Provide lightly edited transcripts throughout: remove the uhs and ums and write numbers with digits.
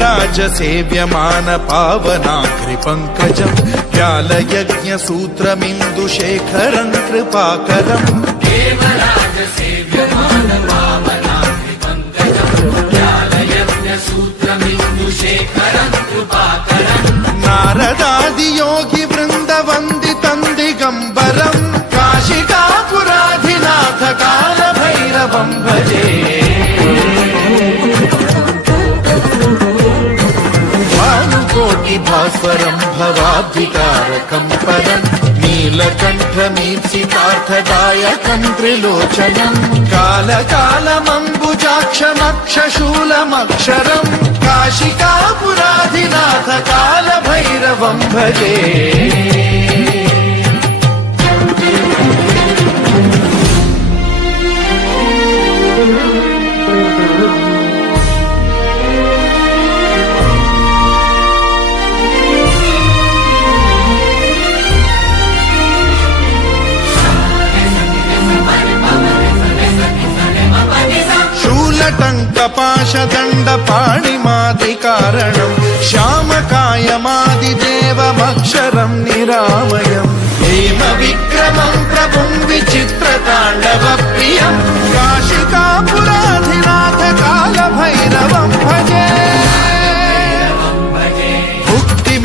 देवराज सेव्यमान पावनाग्रिपङ्कजम् व्यालयज्ञसूत्रमिन्दुशेखरम् कृपाकरम् देवराज सेव्यमान पावनाग्रिपङ्कजम् व्यालयज्ञसूत्रमिन्दुशेखरम् कृपाकरम् नारदादियोगि वृन्दवन्दितम् दिगम्बरम् काशिकापुराधिनाथ कालभैरवम् भजे भास्वरम् भवाब्धिकारकम् परम् नीलकण्ठमीप्सितार्थदायकम् त्रिलोचनम् कालकालमम्बुजाक्षमक्षशूलमक्षरम् काशिकापुराधिनाथ कालभैरवम् भजे टङ्कपाशदण्डपाणिमादिकारणम् श्यामकायमादिदेवमक्षरम् निरामयम् हेमविक्रमम् प्रभुम् विचित्रताण्डवप्रियम् काशिकापुराधिनाथ कालभैरवम् भजे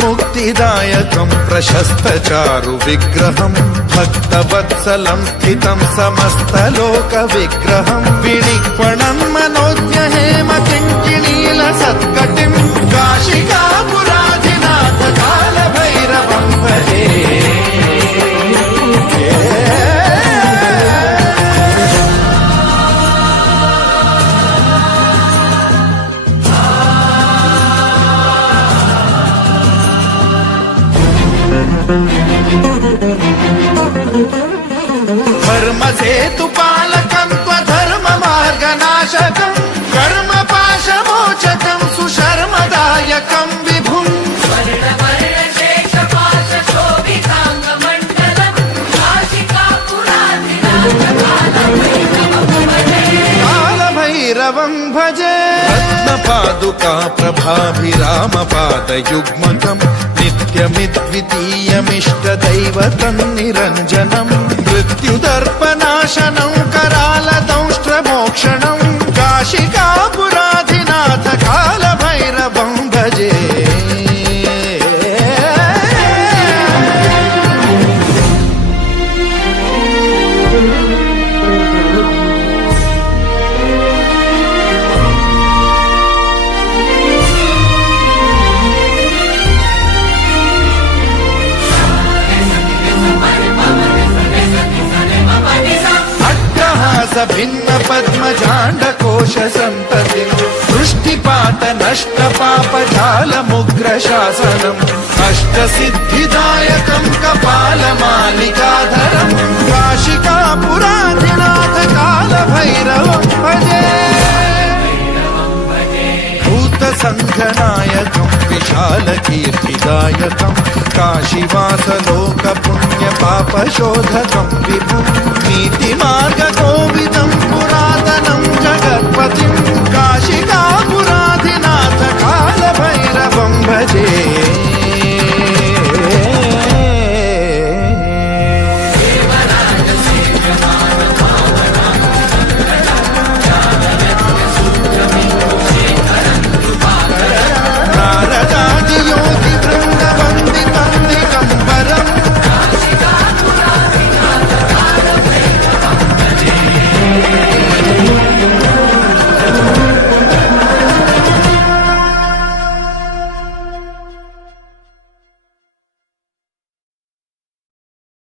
मुक्तिदायकम् प्रशस्तचारु विग्रहम् भक्तवत्सलम् स्थितम् समस्तलोकविग्रहम् विनिक्वणम् मनोज्ञ हेम किङ्किणील सत्कटिम् काशिकापुराधिनाथ कालभैरवम् भजे धर्मसेतुपालकम् त्वधर्ममार्गनाशकम् कर्मपाशमोचकम् सुशर्मदायकम् विभुम् कालभैरवम् भजे रत्नपादुका प्रभाभिरामपादयुग्मकम् नित्यमिद्वितीयमिष्टदैवतम् निरञ्जनम् मृत्युदर्पनाशनम् करालदंष्ट्रमोक्षणम् काशिकापुराधिनाथ कालभैरवम् भजे भिन्न पद्मजाण्डकोश सन्ततिम् दृष्टिपात नष्ट पापजालमुग्र शासनम् अष्टसिद्धिदायकम् कपालमालिकाधरम् काशिकापुराधिनाथ कालभैरवम् भजे भूतसङ्घनायकम् विशालकीर्तिदायकम् काशीवासलोकपुण्यपापशोधकम् विभुम् नीतिमार्गकोविदम् पुरातनम् जगत्पतिम् काशिका